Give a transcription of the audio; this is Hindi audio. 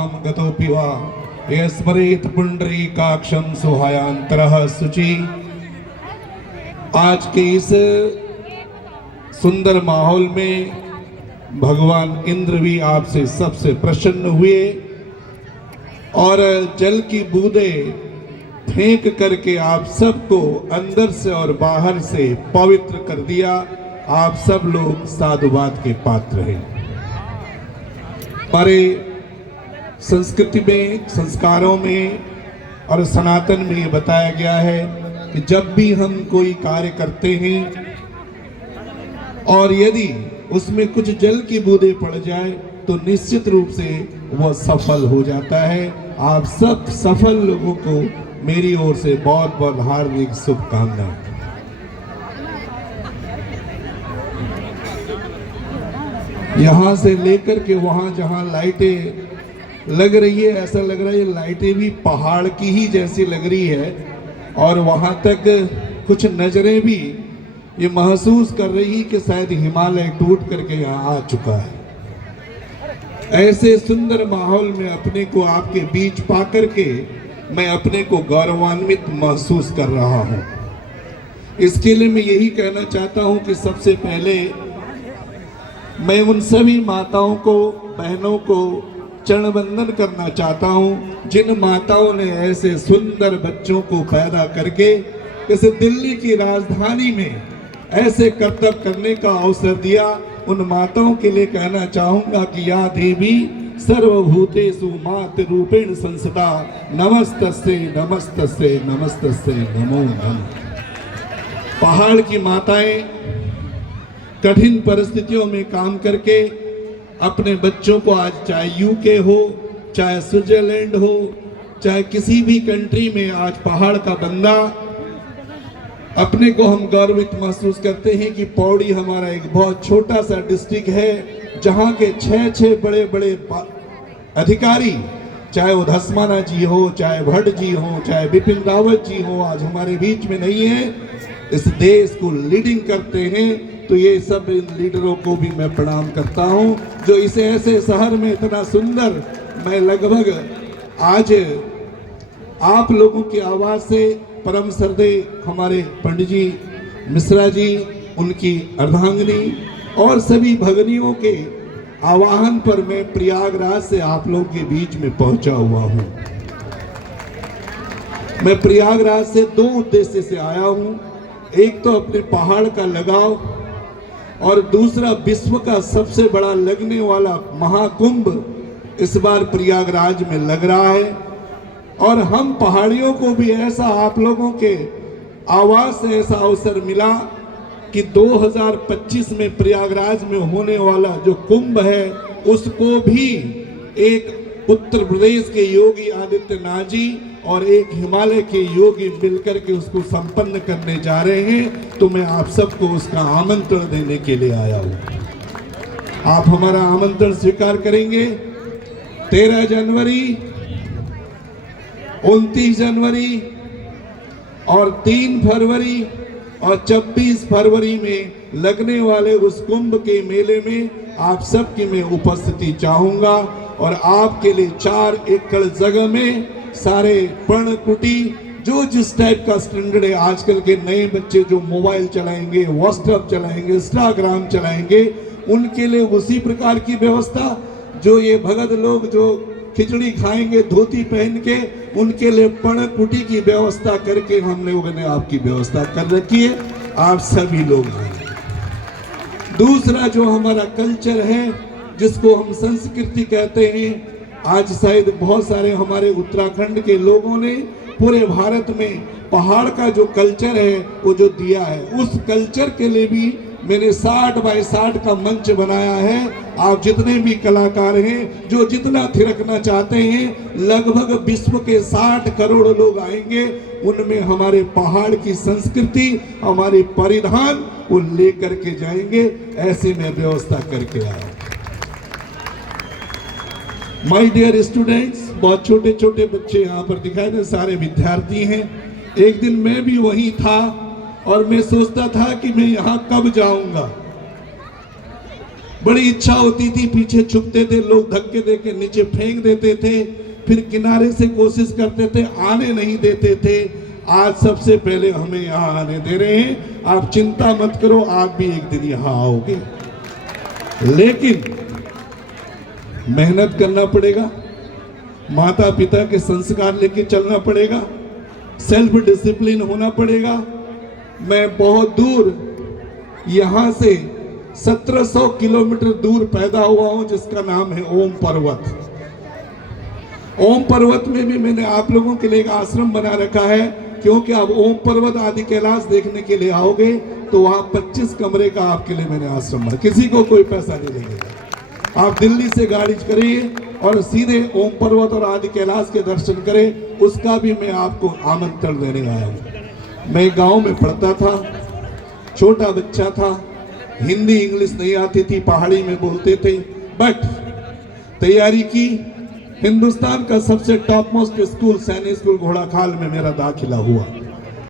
वाहम गतोपि वा यस्मरेत पुंडरीकाक्षं सुहायांतरः शुचि। आज के इस सुंदर माहौल में भगवान इंद्र भी आपसे सबसे प्रसन्न हुए और जल की बूंदें फेंक करके आप सबको अंदर से और बाहर से पवित्र कर दिया। आप सब लोग साधुवाद के पात्र हैं। हमारे संस्कृति में, संस्कारों में और सनातन में ये बताया गया है कि जब भी हम कोई कार्य करते हैं और यदि उसमें कुछ जल की बूंदें पड़ जाए तो निश्चित रूप से वह सफल हो जाता है। आप सब सफल लोगों को मेरी ओर से बहुत बहुत हार्दिक शुभकामनाएं। यहाँ से लेकर के वहाँ जहाँ लाइटें लग रही है, ऐसा लग रहा है ये लाइटें भी पहाड़ की ही जैसी लग रही है और वहाँ तक कुछ नजरें भी ये महसूस कर रही कि शायद हिमालय टूट करके यहाँ आ चुका है। ऐसे सुंदर माहौल में अपने को आपके बीच पा करके मैं अपने को गौरवान्वित महसूस कर रहा हूँ। इसके लिए मैं यही कहना चाहता हूँ कि सबसे पहले मैं उन सभी माताओं को, बहनों को चरण वंदन करना चाहता हूँ जिन माताओं ने ऐसे सुंदर बच्चों को पैदा करके जैसे दिल्ली की राजधानी में ऐसे कर्तव्य करने का अवसर दिया। उन माताओं के लिए कहना चाहूंगा कि या देवी सर्वभूतेषु मातृ रूपेण संसदा नमस्तस्यै नमस्तस्यै नमस्तस्यै नमो नमः। पहाड़ की माताएं कठिन परिस्थितियों में काम करके अपने बच्चों को, आज चाहे यूके हो, चाहे स्विट्जरलैंड हो, चाहे किसी भी कंट्री में, आज पहाड़ का बंदा, अपने को हम गौरवित महसूस करते हैं कि पौड़ी हमारा एक बहुत छोटा सा डिस्ट्रिक्ट है जहाँ के 6 बड़े बड़े अधिकारी, चाहे वो धस्माना जी हो, चाहे भट्ट जी हो, चाहे बिपिन रावत जी हो, आज हमारे बीच में नहीं है। इस देश को लीडिंग करते हैं। तो ये सब इन लीडरों को भी मैं प्रणाम करता हूँ जो इस ऐसे शहर में इतना सुंदर, मैं लगभग आज आप लोगों की आवाज़ से परम श्रद्धेय हमारे पंडित जी मिश्रा जी, उनकी अर्धांगिनी और सभी भगनियों के आवाहन पर मैं प्रयागराज से आप लोगों के बीच में पहुंचा हुआ हूं। मैं प्रयागराज से 2 उद्देश्य से आया हूं। एक तो अपने पहाड़ का लगाव और दूसरा विश्व का सबसे बड़ा लगने वाला महाकुंभ इस बार प्रयागराज में लग रहा है और हम पहाड़ियों को भी ऐसा, आप लोगों के आवाज से ऐसा अवसर मिला कि 2025 में प्रयागराज में होने वाला जो कुंभ है उसको भी एक उत्तर प्रदेश के योगी आदित्यनाथ जी और एक हिमालय के योगी मिलकर के उसको संपन्न करने जा रहे हैं। तो मैं आप सबको उसका आमंत्रण देने के लिए आया हूँ। आप हमारा आमंत्रण स्वीकार करेंगे? 13 जनवरी, 29 जनवरी और 3 फरवरी और 26 फरवरी में लगने वाले उस कुंभ के मेले में आप सबकी मैं उपस्थिति चाहूंगा और आपके लिए 4 एकड़ जगह में सारे पर्णकुटी, जो जिस टाइप का स्टैंडर्ड है, आजकल के नए बच्चे जो मोबाइल चलाएंगे, व्हाट्सएप चलाएंगे, इंस्टाग्राम चलाएंगे, उनके लिए उसी प्रकार की व्यवस्था, जो ये भगत लोग जो खिचड़ी खाएंगे धोती पहन के, उनके लिए पर्णकुटी की व्यवस्था करके हम लोगों ने आपकी व्यवस्था कर रखी है। आप सभी लोग आए। दूसरा जो हमारा कल्चर है, जिसको हम संस्कृति कहते हैं, आज शायद बहुत सारे हमारे उत्तराखंड के लोगों ने पूरे भारत में पहाड़ का जो कल्चर है वो जो दिया है, उस कल्चर के लिए भी मैंने 60 बाय 60 का मंच बनाया है। आप जितने भी कलाकार हैं जो जितना थिरकना चाहते हैं, लगभग विश्व के 60 करोड़ लोग आएंगे। उनमें हमारे पहाड़ की संस्कृति, हमारे परिधान वो लेकर के जाएंगे। ऐसे में व्यवस्था करके आया। माय डियर स्टूडेंट्स, बहुत छोटे छोटे बच्चे यहाँ पर दिखाई दे, सारे विद्यार्थी हैं। एक दिन मैं भी वहीं था और मैं सोचता था कि मैं यहाँ कब जाऊंगा। बड़ी इच्छा होती थी, पीछे छुपते थे लोग, धक्के देके नीचे फेंक देते थे, फिर किनारे से कोशिश करते थे, आने नहीं देते थे। आज सबसे पहले हमें यहाँ आने दे रहे हैं। आप चिंता मत करो, आप भी एक दिन यहाँ आओगे, लेकिन मेहनत करना पड़ेगा, माता पिता के संस्कार लेके चलना पड़ेगा, सेल्फ डिसिप्लिन होना पड़ेगा। मैं बहुत दूर यहाँ से 1700 किलोमीटर दूर पैदा हुआ हूँ, जिसका नाम है ओम पर्वत। ओम पर्वत में भी मैंने आप लोगों के लिए एक आश्रम बना रखा है, क्योंकि आप ओम पर्वत आदि कैलाश देखने के लिए आओगे तो वहाँ 25 कमरे का आपके लिए मैंने आश्रम बना, किसी को कोई पैसा नहीं लगेगा। आप दिल्ली से गाड़ी करिए और सीधे ओम पर्वत और आदि कैलाश के दर्शन करें, उसका भी मैं आपको आमंत्रण देने आया हूँ। मैं गांव में पढ़ता था, छोटा बच्चा था, हिंदी इंग्लिश नहीं आती थी, पहाड़ी में बोलते थे, बट तैयारी की। हिंदुस्तान का सबसे टॉप मोस्ट स्कूल सैनिक स्कूल घोड़ाखाल में मेरा दाखिला हुआ।